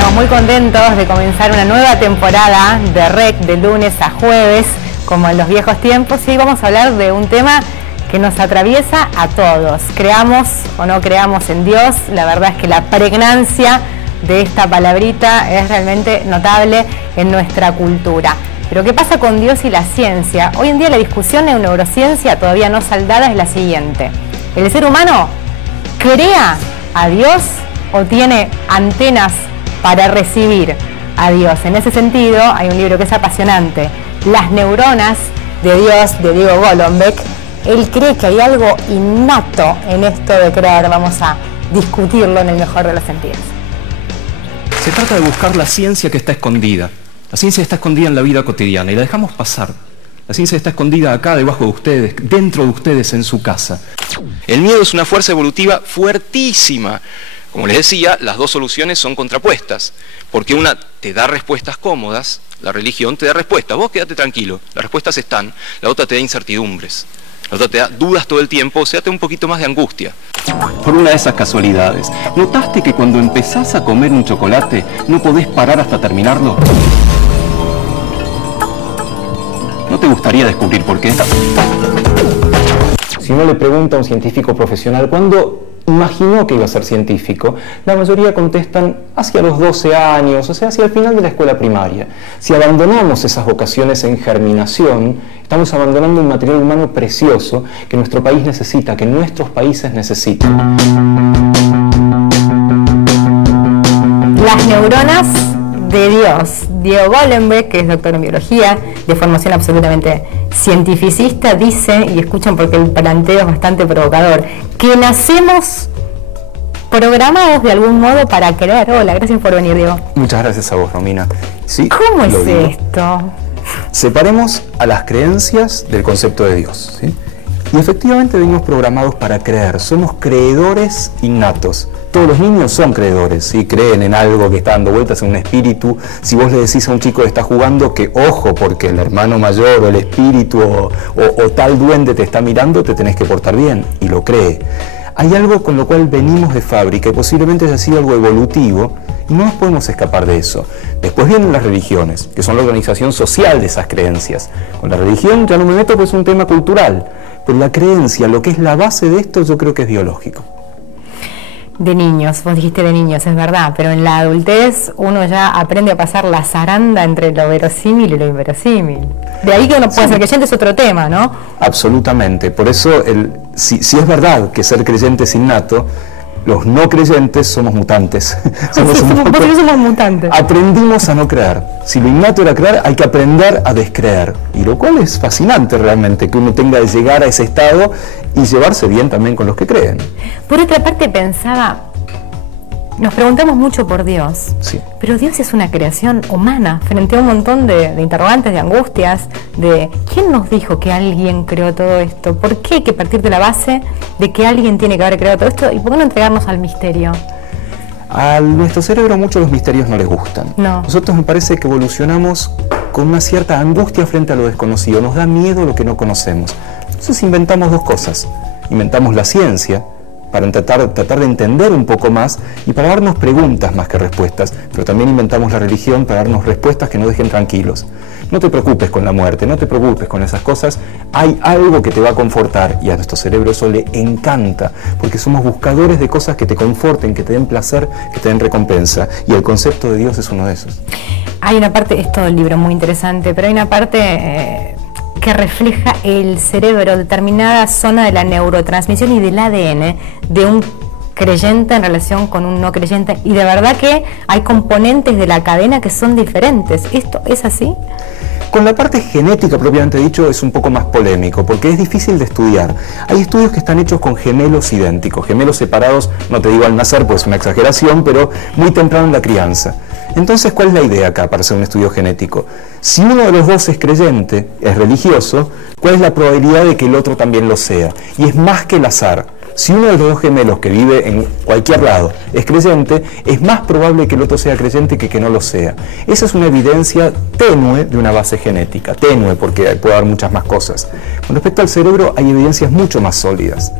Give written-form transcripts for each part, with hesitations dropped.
Estamos muy contentos de comenzar una nueva temporada de REC de lunes a jueves, como en los viejos tiempos, y hoy vamos a hablar de un tema que nos atraviesa a todos. Creamos o no creamos en Dios, la verdad es que la pregnancia de esta palabrita es realmente notable en nuestra cultura. Pero ¿qué pasa con Dios y la ciencia? Hoy en día la discusión en neurociencia todavía no saldada es la siguiente. ¿El ser humano crea a Dios o tiene antenas para recibir a Dios? En ese sentido hay un libro que es apasionante, Las neuronas de Dios, de Diego Golombek. Él cree que hay algo innato en esto de creer. Vamos a discutirlo en el mejor de los sentidos. Se trata de buscar la ciencia que está escondida. La ciencia está escondida en la vida cotidiana y la dejamos pasar. La ciencia está escondida acá, debajo de ustedes, dentro de ustedes, en su casa. El miedo es una fuerza evolutiva fuertísima. Como les decía, las dos soluciones son contrapuestas, porque una te da respuestas cómodas, la religión te da respuestas, vos quédate tranquilo, las respuestas están, la otra te da incertidumbres, la otra te da dudas todo el tiempo, o sea, te da un poquito más de angustia. Por una de esas casualidades, ¿notaste que cuando empezás a comer un chocolate no podés parar hasta terminarlo? ¿No te gustaría descubrir por qué? Si uno le pregunta a un científico profesional ¿cuándo imaginó que iba a ser científico?, la mayoría contestan hacia los 12 años, o sea, hacia el final de la escuela primaria. Si abandonamos esas vocaciones en germinación, estamos abandonando un material humano precioso que nuestro país necesita, que nuestros países necesitan. Las neuronas de Dios. Diego Golombek, que es doctor en biología, de formación absolutamente cientificista, dice, y escuchen porque el planteo es bastante provocador, que nacemos programados de algún modo para creer. Hola, gracias por venir, Diego. Muchas gracias a vos, Romina. Sí, ¿cómo es esto? Separemos a las creencias del concepto de Dios, ¿sí? Y efectivamente venimos programados para creer, somos creedores innatos. Todos los niños son creedores, ¿sí? Creen en algo que está dando vueltas, en un espíritu. Si vos le decís a un chico que está jugando que ojo, porque el hermano mayor o el espíritu o tal duende te está mirando, te tenés que portar bien, y lo cree. Hay algo con lo cual venimos de fábrica y posiblemente haya sido algo evolutivo y no nos podemos escapar de eso. Después vienen las religiones, que son la organización social de esas creencias. Con la religión ya no me meto, pues es un tema cultural, pero la creencia, lo que es la base de esto, yo creo que es biológico. De niños, vos dijiste de niños, es verdad, pero en la adultez uno ya aprende a pasar la zaranda entre lo verosímil y lo inverosímil. De ahí que uno puede ser creyente es otro tema, ¿no? Absolutamente, por eso si es verdad que ser creyente es innato, los no creyentes somos mutantes. Somos mutantes. Aprendimos a no creer. Si lo innato era creer, hay que aprender a descreer. Y lo cual es fascinante realmente, que uno tenga que llegar a ese estado y llevarse bien también con los que creen. Por otra parte pensaba, nos preguntamos mucho por Dios, sí, pero Dios es una creación humana, frente a un montón de interrogantes, de angustias, de ¿quién nos dijo que alguien creó todo esto? ¿Por qué hay que partir de la base de que alguien tiene que haber creado todo esto? ¿Y por qué no entregarnos al misterio? A nuestro cerebro muchos los misterios no les gustan. No. Nosotros me parece que evolucionamos con una cierta angustia frente a lo desconocido, nos da miedo lo que no conocemos. Entonces inventamos dos cosas. Inventamos la ciencia, para tratar de entender un poco más y para darnos preguntas más que respuestas, pero también inventamos la religión para darnos respuestas que nos dejen tranquilos. No te preocupes con la muerte, no te preocupes con esas cosas, hay algo que te va a confortar y a nuestro cerebro eso le encanta, porque somos buscadores de cosas que te conforten, que te den placer, que te den recompensa, y el concepto de Dios es uno de esos. Hay una parte, es todo el libro muy interesante, pero hay una parte que refleja el cerebro, determinada zona de la neurotransmisión y del ADN de un creyente en relación con un no creyente, y de verdad que hay componentes de la cadena que son diferentes. ¿Esto es así? Con la parte genética propiamente dicho es un poco más polémico porque es difícil de estudiar. Hay estudios que están hechos con gemelos idénticos, gemelos separados, no te digo al nacer, pues es una exageración, pero muy temprano en la crianza. Entonces, ¿cuál es la idea acá para hacer un estudio genético? Si uno de los dos es creyente, es religioso, ¿cuál es la probabilidad de que el otro también lo sea? Y es más que el azar. Si uno de los dos gemelos que vive en cualquier lado es creyente, es más probable que el otro sea creyente que no lo sea. Esa es una evidencia tenue de una base genética, tenue porque puede haber muchas más cosas. Con respecto al cerebro hay evidencias mucho más sólidas.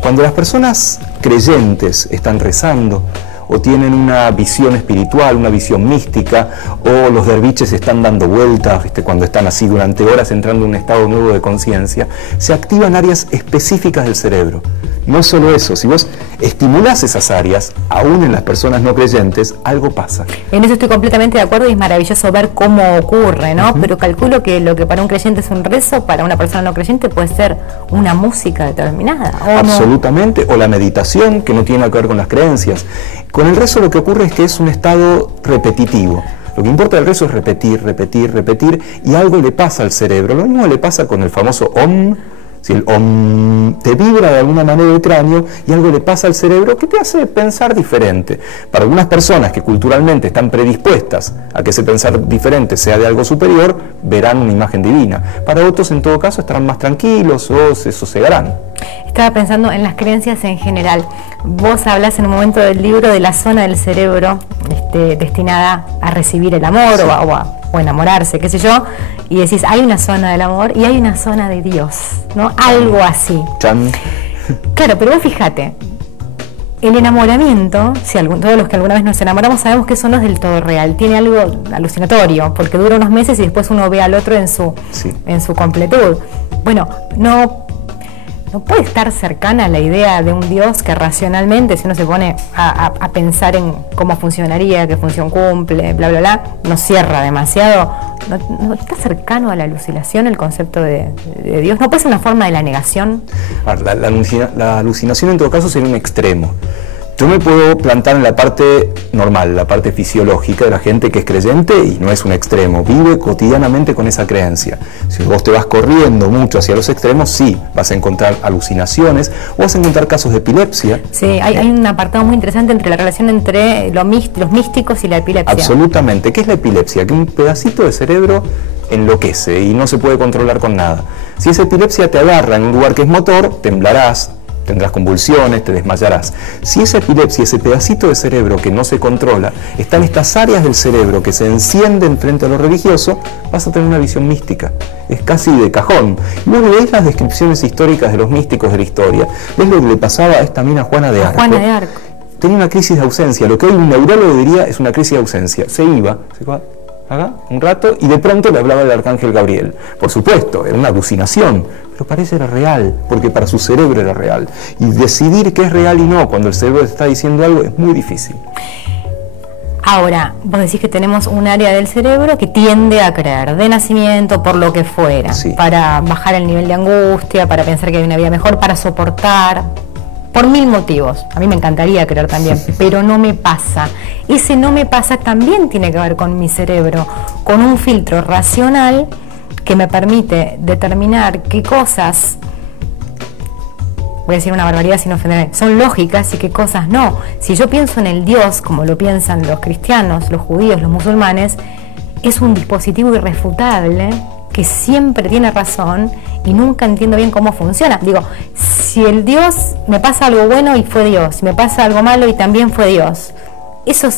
Cuando las personas creyentes están rezando o tienen una visión espiritual, una visión mística, o los derviches están dando vueltas, ¿viste? Cuando están así durante horas entrando en un estado nuevo de conciencia, se activan áreas específicas del cerebro. No solo eso, si vos estimulás esas áreas, aún en las personas no creyentes, algo pasa. En eso estoy completamente de acuerdo y es maravilloso ver cómo ocurre, ¿no? Pero calculo que lo que para un creyente es un rezo, para una persona no creyente puede ser una música determinada. ¿O absolutamente, no? O la meditación, que no tiene nada que ver con las creencias. Con el rezo lo que ocurre es que es un estado repetitivo. Lo que importa del rezo es repetir, repetir, repetir, y algo le pasa al cerebro. Lo mismo le pasa con el famoso OM. Si el OM te vibra de alguna manera el cráneo y algo le pasa al cerebro que te hace pensar diferente. Para algunas personas que culturalmente están predispuestas a que ese pensar diferente sea de algo superior, verán una imagen divina. Para otros, en todo caso, estarán más tranquilos o se sosegarán. Estaba pensando en las creencias en general. Vos hablas en un momento del libro de la zona del cerebro destinada a recibir el amor, sí, o enamorarse, qué sé yo, y decís, hay una zona del amor y hay una zona de Dios, ¿no? Algo así. Chan. Claro, pero vos fíjate, el enamoramiento, todos los que alguna vez nos enamoramos sabemos que eso no es del todo real, tiene algo alucinatorio, porque dura unos meses y después uno ve al otro en su completud. Bueno, no puede estar cercana a la idea de un Dios que racionalmente, si uno se pone a pensar en cómo funcionaría, qué función cumple, bla, bla, bla, no cierra demasiado. ¿No está cercano a la alucinación el concepto de Dios? ¿No puede ser una forma de la negación? La alucinación en todo caso sería un extremo. Yo me puedo plantar en la parte normal, la parte fisiológica de la gente que es creyente y no es un extremo, vive cotidianamente con esa creencia. Si vos te vas corriendo mucho hacia los extremos, sí, vas a encontrar alucinaciones o vas a encontrar casos de epilepsia. Sí, hay un apartado muy interesante entre la relación entre los místicos y la epilepsia. Absolutamente. ¿Qué es la epilepsia? Que un pedacito de cerebro enloquece y no se puede controlar con nada. Si esa epilepsia te agarra en un lugar que es motor, temblarás, tendrás convulsiones, te desmayarás. Si esa epilepsia, ese pedacito de cerebro que no se controla, está en estas áreas del cerebro que se encienden frente a lo religioso, vas a tener una visión mística. Es casi de cajón. Y vos lees las descripciones históricas de los místicos de la historia, ves lo que le pasaba a esta mina Juana de Arco. Juana de Arco. Tenía una crisis de ausencia. Lo que hoy un neurólogo diría es una crisis de ausencia. Se iba acá un rato y de pronto le hablaba del arcángel Gabriel. Por supuesto, era una alucinación, pero parece era real, porque para su cerebro era real. Y decidir qué es real y no cuando el cerebro está diciendo algo es muy difícil. Ahora, vos decís que tenemos un área del cerebro que tiende a creer, de nacimiento, por lo que fuera, sí, para bajar el nivel de angustia, para pensar que hay una vida mejor, para soportar, por mil motivos. A mí me encantaría creer también, pero no me pasa. Ese no me pasa también tiene que ver con mi cerebro, con un filtro racional que me permite determinar qué cosas, voy a decir una barbaridad sin ofender, son lógicas y qué cosas no. Si yo pienso en el Dios, como lo piensan los cristianos, los judíos, los musulmanes, es un dispositivo irrefutable que siempre tiene razón y nunca entiendo bien cómo funciona. Digo, si el Dios me pasa algo bueno y fue Dios, si me pasa algo malo y también fue Dios, eso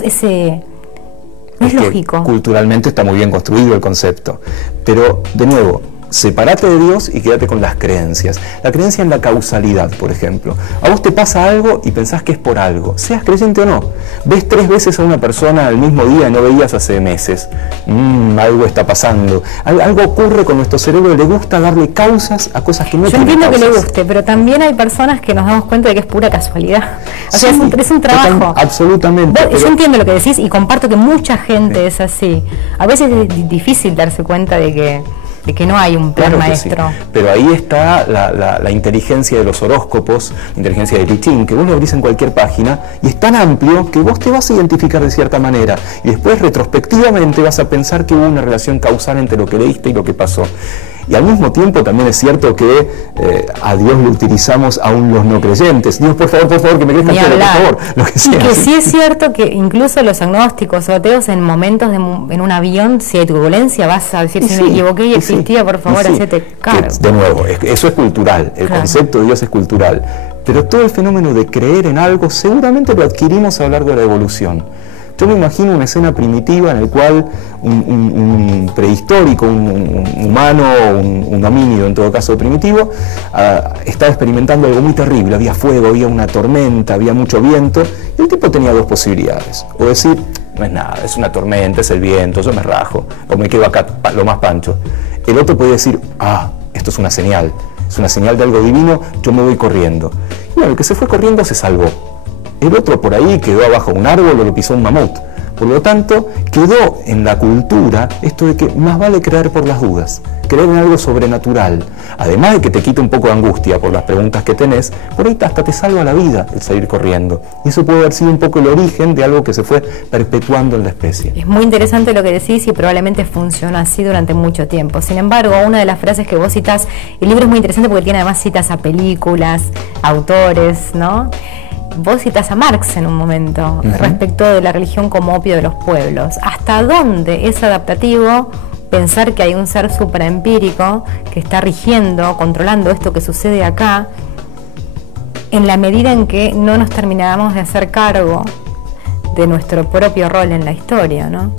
no es lógico. Culturalmente está muy bien construido el concepto, pero de nuevo, sepárate de Dios y quédate con las creencias. La creencia en la causalidad, por ejemplo. A vos te pasa algo y pensás que es por algo, seas creyente o no. Ves 3 veces a una persona al mismo día y no veías hace meses. Algo está pasando. Algo ocurre con nuestro cerebro, le gusta darle causas a cosas que no tienen causas. Yo entiendo que le guste, pero también hay personas que nos damos cuenta de que es pura casualidad. O sea, es un trabajo. Absolutamente. Yo entiendo lo que decís y comparto que mucha gente es así. A veces es difícil darse cuenta de que no hay un plan maestro. Sí. Pero ahí está la inteligencia de los horóscopos, la inteligencia de I Ching, que vos lo abrís en cualquier página y es tan amplio que vos te vas a identificar de cierta manera y después retrospectivamente vas a pensar que hubo una relación causal entre lo que leíste y lo que pasó. Y al mismo tiempo también es cierto que a Dios lo utilizamos aún los no creyentes. Dios, por favor, que me crezca el pelo, por favor. Lo que sea. Y que sí es cierto que incluso los agnósticos o ateos en momentos en un avión, si hay turbulencia, vas a decir, si me equivoqué y existía, por favor, hacete cargo. De nuevo, eso es cultural, el concepto de Dios es cultural. Pero todo el fenómeno de creer en algo seguramente lo adquirimos a lo largo de la evolución. Yo me imagino una escena primitiva en la cual un prehistórico, un humano, un homínido en todo caso primitivo, estaba experimentando algo muy terrible. Había fuego, había una tormenta, había mucho viento, y el tipo tenía dos posibilidades: o decir, no es nada, es una tormenta, es el viento, yo me rajo, o me quedo acá lo más pancho. El otro podía decir, esto es una señal de algo divino, yo me voy corriendo. Y bueno, el que se fue corriendo se salvó. El otro por ahí quedó abajo de un árbol o lo pisó un mamut. Por lo tanto, quedó en la cultura esto de que más vale creer por las dudas, creer en algo sobrenatural. Además de que te quita un poco de angustia por las preguntas que tenés, por ahí hasta te salva la vida el salir corriendo. Y eso puede haber sido un poco el origen de algo que se fue perpetuando en la especie. Es muy interesante lo que decís y probablemente funcionó así durante mucho tiempo. Sin embargo, una de las frases que vos citás, el libro es muy interesante porque tiene además citas a películas, autores, ¿no? Vos citás a Marx en un momento respecto de la religión como opio de los pueblos. ¿Hasta dónde es adaptativo pensar que hay un ser supraempírico que está rigiendo, controlando esto que sucede acá, en la medida en que no nos terminamos de hacer cargo de nuestro propio rol en la historia, ¿no?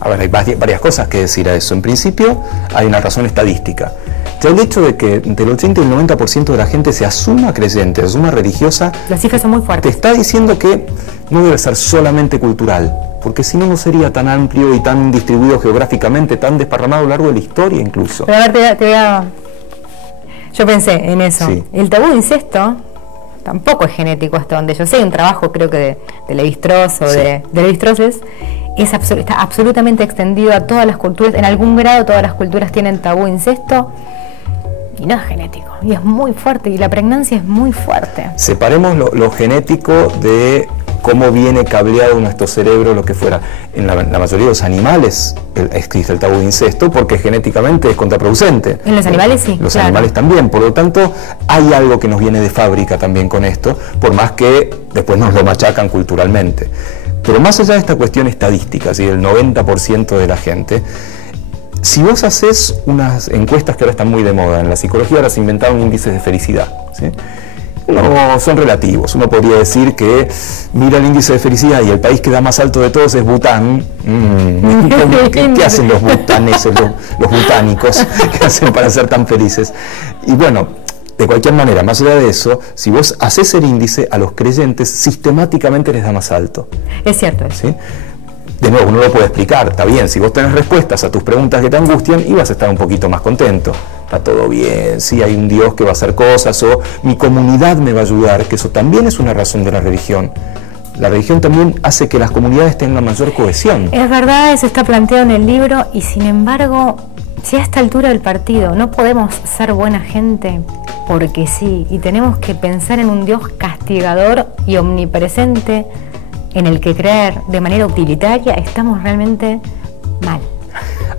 A ver, hay varias cosas que decir a eso. En principio, hay una razón estadística. Ya el hecho de que entre el 80 y el 90% de la gente se asuma creyente, se asuma religiosa, las cifras son muy fuertes. Te está diciendo que no debe ser solamente cultural, porque si no, no sería tan amplio y tan distribuido geográficamente, tan desparramado a lo largo de la historia incluso. Pero a ver, yo pensé en eso. Sí. El tabú de incesto tampoco es genético hasta donde yo sé. Hay un trabajo, creo que de Lévi-Strauss o de Lévi-Strauss, está absolutamente extendido a todas las culturas. En algún grado todas las culturas tienen tabú de incesto. Y no es genético, y es muy fuerte, y la pregnancia es muy fuerte. Separemos lo genético de cómo viene cableado nuestro cerebro, lo que fuera. En la mayoría de los animales existe el tabú de incesto porque genéticamente es contraproducente. En los animales sí. Los animales también, por lo tanto hay algo que nos viene de fábrica también con esto, por más que después nos lo machacan culturalmente. Pero más allá de esta cuestión estadística, ¿sí? El 90% de la gente, si vos haces unas encuestas que ahora están muy de moda en la psicología, ahora se inventaron índices de felicidad, ¿sí? Son relativos. Uno podría decir que mira el índice de felicidad y el país que da más alto de todos es Bután. ¿Qué hacen los butaneses, los butánicos? ¿Qué hacen para ser tan felices? Y bueno, de cualquier manera, más allá de eso, si vos haces el índice, a los creyentes sistemáticamente les da más alto. Es cierto eso. ¿Sí? De nuevo, uno lo puede explicar, está bien, si vos tenés respuestas a tus preguntas que te angustian, ibas a estar un poquito más contento. Está todo bien, sí, hay un Dios que va a hacer cosas, o mi comunidad me va a ayudar, que eso también es una razón de la religión. La religión también hace que las comunidades tengan mayor cohesión. Es verdad, eso está planteado en el libro, y sin embargo, si a esta altura del partido no podemos ser buena gente, porque sí, y tenemos que pensar en un Dios castigador y omnipresente, en el que creer de manera utilitaria, estamos realmente mal.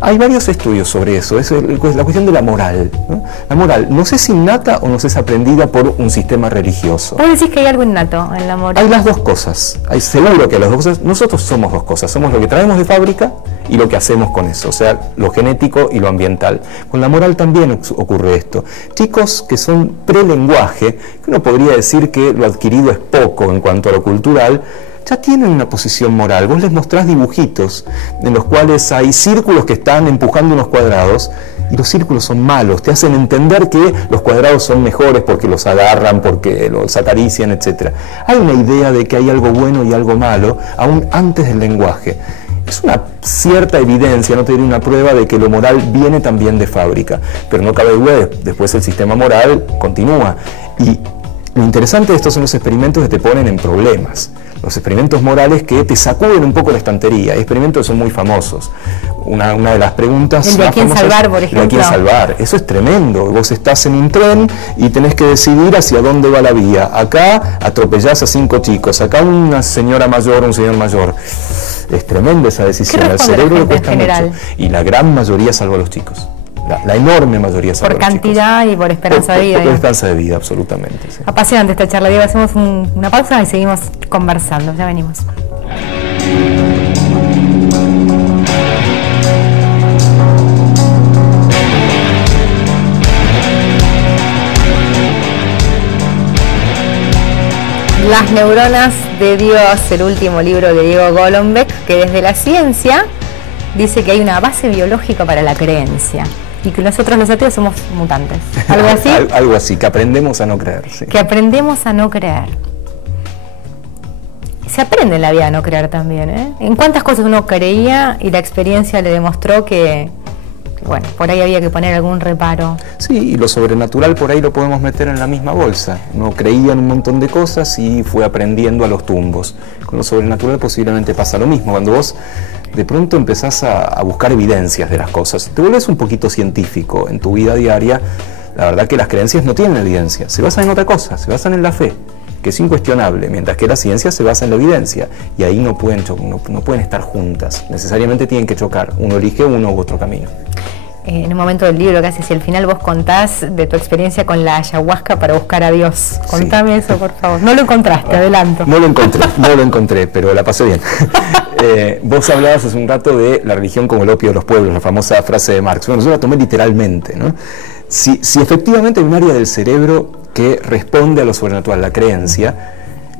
Hay varios estudios sobre eso, es la cuestión de la moral, ¿no? La moral no sé si innata o no sé si aprendida por un sistema religioso. ¿Vos decís que hay algo innato en la moral? Hay las dos cosas, hay seguro que hay las dos cosas. Nosotros somos dos cosas, somos lo que traemos de fábrica y lo que hacemos con eso, o sea, lo genético y lo ambiental. Con la moral también ocurre esto. Chicos que son prelenguaje, que uno podría decir que lo adquirido es poco en cuanto a lo cultural, ya tienen una posición moral. Vos les mostrás dibujitos en los cuales hay círculos que están empujando unos cuadrados y los círculos son malos, te hacen entender que los cuadrados son mejores porque los agarran, porque los acarician, etc. Hay una idea de que hay algo bueno y algo malo aún antes del lenguaje. Es una cierta evidencia, no te diré una prueba, de que lo moral viene también de fábrica, pero no cabe duda, después el sistema moral continúa. Y lo interesante de estos son los experimentos que te ponen en problemas. Los experimentos morales que te sacuden un poco la estantería. Hay experimentos que son muy famosos. Una de las preguntas el de a quién salvar, por ejemplo. ¿De a quién salvar? Eso es tremendo. Vos estás en un tren y tenés que decidir hacia dónde va la vía. Acá atropellás a 5 chicos, acá una señora mayor, un señor mayor. Es tremenda esa decisión. Al cerebro le cuesta mucho. Y la gran mayoría salva a los chicos. La enorme mayoría salva a los chicos. Por cantidad y por esperanza de vida. Por esperanza de vida, absolutamente. Sí. Apasionante esta charla, Diego. Hacemos una pausa y seguimos conversando. Ya venimos. Las neuronas de Dios, el último libro de Diego Golombek, que desde la ciencia dice que hay una base biológica para la creencia y que nosotros los ateos somos mutantes. ¿Algo así? Algo así, que aprendemos a no creer. Sí. Que aprendemos a no creer. Se aprende en la vida a no creer también, ¿eh? ¿En cuántas cosas uno creía y la experiencia le demostró que, bueno, por ahí había que poner algún reparo? Sí, y lo sobrenatural por ahí lo podemos meter en la misma bolsa. Uno creía en un montón de cosas y fue aprendiendo a los tumbos. Con lo sobrenatural posiblemente pasa lo mismo. Cuando vos de pronto empezás a buscar evidencias de las cosas, te vuelves un poquito científico en tu vida diaria, la verdad que las creencias no tienen evidencia, se basan en otra cosa, se basan en la fe, que es incuestionable, mientras que la ciencia se basa en la evidencia, y ahí no pueden estar juntas, necesariamente tienen que chocar, uno elige uno u otro camino. En un momento del libro, casi si al final vos contás de tu experiencia con la ayahuasca para buscar a Dios. Contame eso, por favor. No lo encontraste, adelanto. No lo encontré, pero la pasé bien. Vos hablabas hace un rato de la religión como el opio de los pueblos, la famosa frase de Marx. Bueno, yo la tomé literalmente, ¿no? Si efectivamente hay un área del cerebro que responde a lo sobrenatural, la creencia,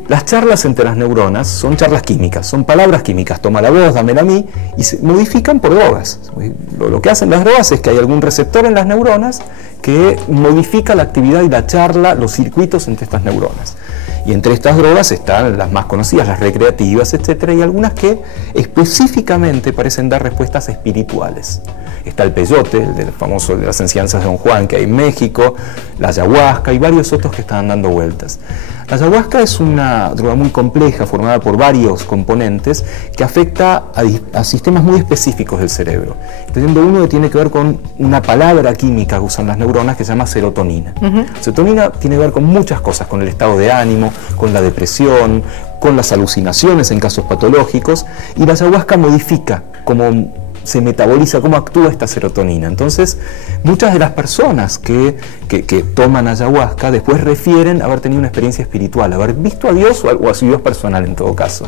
las charlas entre las neuronas son charlas químicas, son palabras químicas, toma la voz, dámela a mí, y se modifican por drogas. Lo que hacen las drogas es que hay algún receptor en las neuronas que modifica la actividad y la charla, los circuitos entre estas neuronas. Y entre estas drogas están las más conocidas, las recreativas, etcétera, y algunas que específicamente parecen dar respuestas espirituales. Está el peyote, el del famoso de las enseñanzas de Don Juan que hay en México, la ayahuasca y varios otros que están dando vueltas. La ayahuasca es una droga muy compleja, formada por varios componentes, que afecta a sistemas muy específicos del cerebro. Entendiendo uno que tiene que ver con una palabra química que usan las neuronas que se llama serotonina. Serotonina tiene que ver con muchas cosas, con el estado de ánimo, con la depresión, con las alucinaciones en casos patológicos, y la ayahuasca modifica cómo se metaboliza, cómo actúa esta serotonina. Entonces, muchas de las personas que toman ayahuasca después refieren haber tenido una experiencia espiritual, haber visto a Dios o a su Dios personal en todo caso.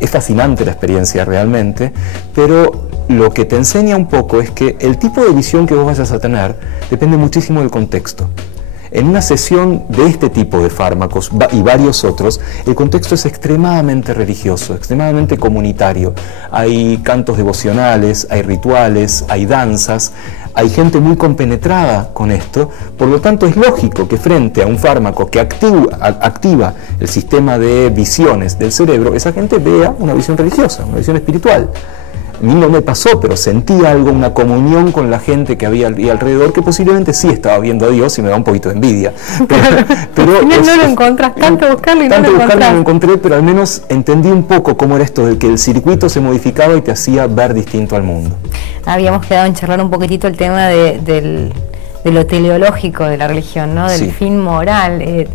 Es fascinante la experiencia realmente, pero lo que te enseña un poco es que el tipo de visión que vos vayas a tener depende muchísimo del contexto. En una sesión de este tipo de fármacos y varios otros, el contexto es extremadamente religioso, extremadamente comunitario. Hay cantos devocionales, hay rituales, hay danzas, hay gente muy compenetrada con esto, por lo tanto es lógico que frente a un fármaco que activa el sistema de visiones del cerebro, esa gente vea una visión religiosa, una visión espiritual. A mí no me pasó, pero sentí algo, una comunión con la gente que había alrededor, que posiblemente sí estaba viendo a Dios y me da un poquito de envidia. Pero no lo encontrás, tanto buscarlo y no lo encontrás. No lo encontré, pero al menos entendí un poco cómo era esto, de que el circuito se modificaba y te hacía ver distinto al mundo. Habíamos quedado en charlar un poquitito el tema de lo teleológico de la religión, ¿no? Del fin moral,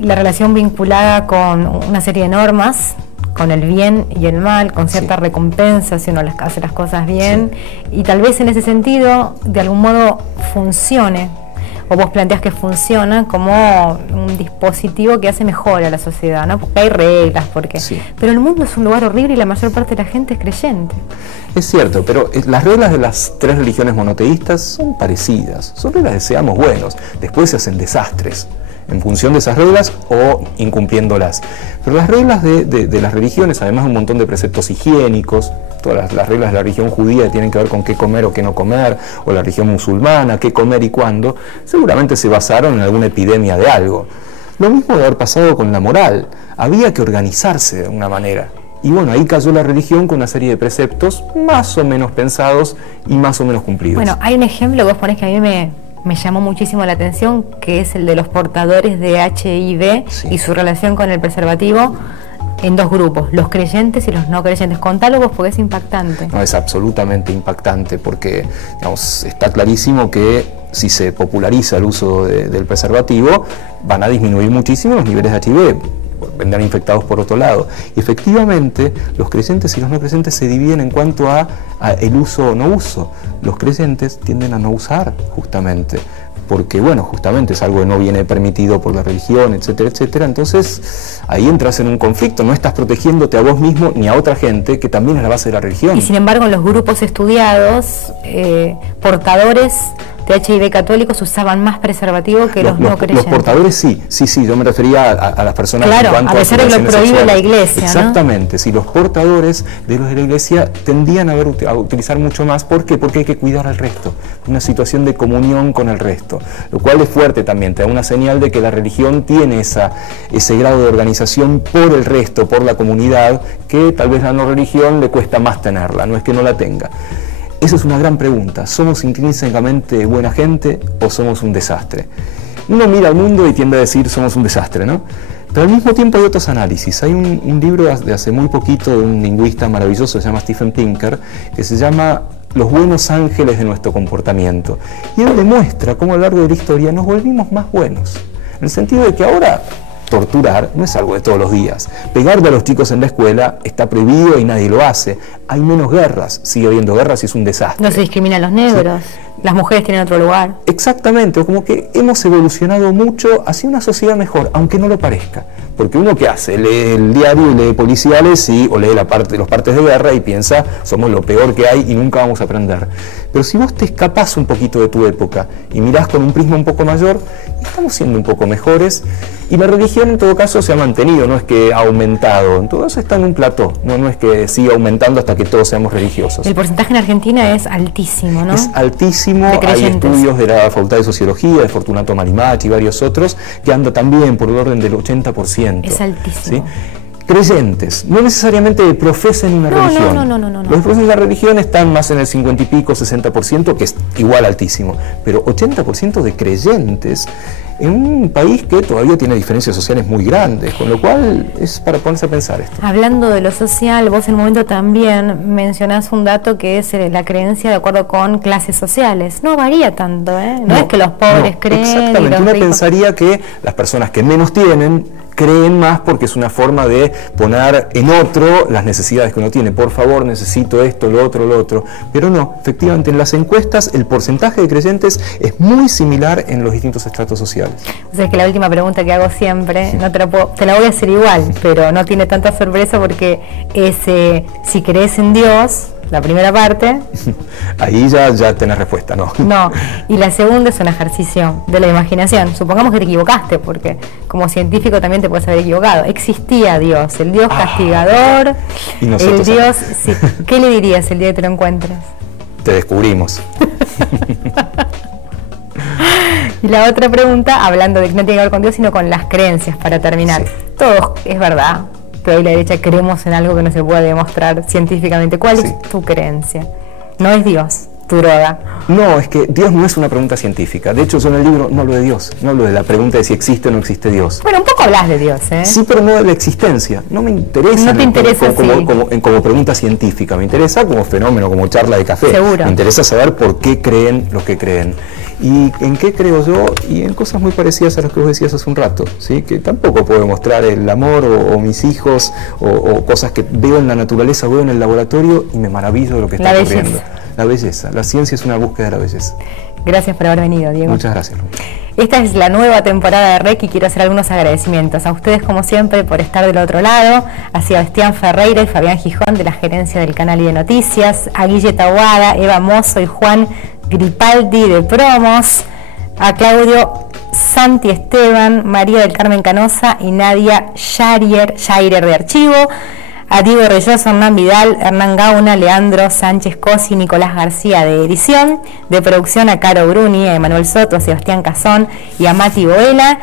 la relación vinculada con una serie de normas, con el bien y el mal, con cierta recompensa si uno hace las cosas bien, y tal vez en ese sentido de algún modo funcione, o vos planteás que funciona como un dispositivo que hace mejor a la sociedad, ¿no? Porque hay reglas, pero el mundo es un lugar horrible y la mayor parte de la gente es creyente. Es cierto, pero las reglas de las tres religiones monoteístas son parecidas, son reglas de seamos buenos, después se hacen desastres en función de esas reglas o incumpliéndolas. Pero las reglas de las religiones, además de un montón de preceptos higiénicos, todas las reglas de la religión judía que tienen que ver con qué comer o qué no comer, o la religión musulmana, qué comer y cuándo, seguramente se basaron en alguna epidemia de algo. Lo mismo de haber pasado con la moral, había que organizarse de alguna manera. Y bueno, ahí cayó la religión con una serie de preceptos más o menos pensados y más o menos cumplidos. Bueno, hay un ejemplo que vos ponés que a mí me llamó muchísimo la atención, que es el de los portadores de HIV y su relación con el preservativo en dos grupos, los creyentes y los no creyentes. Contalo vos porque es impactante. No, es absolutamente impactante porque, digamos, está clarísimo que si se populariza el uso del preservativo, van a disminuir muchísimo los niveles de HIV. Vendrán infectados por otro lado. Y efectivamente, los creyentes y los no creyentes se dividen en cuanto a el uso o no uso. Los creyentes tienden a no usar, justamente, porque, bueno, justamente es algo que no viene permitido por la religión, etcétera, etcétera. Entonces, ahí entras en un conflicto, no estás protegiéndote a vos mismo ni a otra gente, que también es la base de la religión. Y sin embargo, en los grupos estudiados, portadores de HIV católicos usaban más preservativo que los no creyentes. Los portadores sí, yo me refería a las personas claro, en cuanto a pesar de que lo prohíbe la Iglesia, exactamente, ¿no? Sí, los portadores de los de la Iglesia tendían a utilizar mucho más. ¿Por qué? Porque hay que cuidar al resto, una situación de comunión con el resto, lo cual es fuerte también, te da una señal de que la religión tiene ese grado de organización por el resto, por la comunidad, que tal vez la no religión le cuesta más tenerla, no es que no la tenga. Esa es una gran pregunta. ¿Somos intrínsecamente buena gente o somos un desastre? Uno mira al mundo y tiende a decir somos un desastre, ¿no? Pero al mismo tiempo hay otros análisis. Hay un libro de hace muy poquito de un lingüista maravilloso, se llama Steven Pinker, que se llama Los buenos ángeles de nuestro comportamiento. Y él demuestra cómo a lo largo de la historia nos volvimos más buenos. En el sentido de que ahora torturar no es algo de todos los días. Pegarle a los chicos en la escuela está prohibido y nadie lo hace. Hay menos guerras, sigue habiendo guerras y es un desastre. No se discrimina a los negros, sí. Las mujeres tienen otro lugar. Exactamente, como que hemos evolucionado mucho hacia una sociedad mejor, aunque no lo parezca. Porque uno ¿qué hace? Lee el diario y lee policiales o lee los partes de guerra y piensa somos lo peor que hay y nunca vamos a aprender. Pero si vos te escapás un poquito de tu época y mirás con un prisma un poco mayor, estamos siendo un poco mejores. Y la religión en todo caso se ha mantenido, no es que ha aumentado, en todo caso está en un plató, no es que siga aumentando hasta que todos seamos religiosos. El porcentaje en Argentina es altísimo, ¿no? Es altísimo, hay estudios de la Facultad de Sociología, de Fortunato Marimachi y varios otros, que anda también por el orden del 80%. Es altísimo. ¿Sí? Creyentes, no necesariamente profesen una religión. No. Los que profesan la religión están más en el 50 y pico, 60%, que es igual altísimo, pero 80% de creyentes en un país que todavía tiene diferencias sociales muy grandes, con lo cual es para ponerse a pensar esto. Hablando de lo social, vos en un momento también mencionás un dato que es la creencia de acuerdo con clases sociales. No varía tanto, ¿eh? No es que los pobres creen. Exactamente, y los uno ricos... pensaría que las personas que menos tienen creen más porque es una forma de poner en otro las necesidades que uno tiene. Por favor, necesito esto, lo otro. Pero no, efectivamente en las encuestas el porcentaje de creyentes es muy similar en los distintos estratos sociales. O sea, es que la última pregunta que hago siempre, no te la voy a hacer igual, pero no tiene tanta sorpresa porque es si crees en Dios, la primera parte. Ahí ya tenés respuesta, ¿no? No, y la segunda es un ejercicio de la imaginación. Supongamos que te equivocaste, porque como científico también te puedes haber equivocado. Existía Dios, el Dios castigador, el Dios... Sí. ¿Qué le dirías el día que te lo encuentres? Te descubrimos. Y la otra pregunta, hablando de que no tiene que ver con Dios, sino con las creencias, para terminar. Sí. Todo es verdad, pero hoy la derecha creemos en algo que no se puede demostrar científicamente. ¿Cuál es tu creencia? No es Dios, tu droga. No, es que Dios no es una pregunta científica. De hecho, yo en el libro no hablo de Dios, no hablo de la pregunta de si existe o no existe Dios. Bueno, un poco hablas de Dios, ¿eh? Sí, pero no de la existencia. No me interesa, no te interesa como pregunta científica. Me interesa como fenómeno, como charla de café. Seguro. Me interesa saber por qué creen los que creen. ¿Y en qué creo yo? Y en cosas muy parecidas a las que vos decías hace un rato, ¿sí? Que tampoco puedo mostrar el amor o mis hijos o cosas que veo en la naturaleza, veo en el laboratorio y me maravillo de lo que está ocurriendo. La belleza. La ciencia es una búsqueda de la belleza. Gracias por haber venido, Diego. Muchas gracias. Esta es la nueva temporada de REC y quiero hacer algunos agradecimientos a ustedes, como siempre, por estar del otro lado, a Sebastián Ferreira y Fabián Gijón de la gerencia del canal y de noticias, a Guille Tahuada, Eva Mozo y Juan Gripaldi de Promos, a Claudio Santi Esteban, María del Carmen Canosa y Nadia Schairer de Archivo, a Diego Reyoso, Hernán Vidal, Hernán Gauna, Leandro Sánchez Cosi, Nicolás García de edición, de producción a Caro Bruni, a Emanuel Soto, a Sebastián Cazón y a Mati Boela.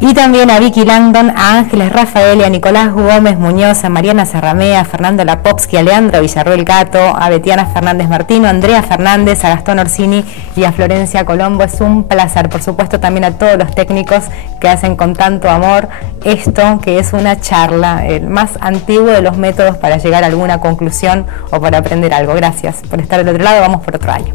Y también a Vicky Langdon, a Ángeles Rafael, a Nicolás Gómez Muñoz, a Mariana Serramea, a Fernando Lapowski, a Leandro Villarruel Gato, a Betiana Fernández Martino, a Andrea Fernández, a Gastón Orsini y a Florencia Colombo. Es un placer, por supuesto, también a todos los técnicos que hacen con tanto amor esto, que es una charla, el más antiguo de los métodos para llegar a alguna conclusión o para aprender algo. Gracias por estar del otro lado, vamos por otro año.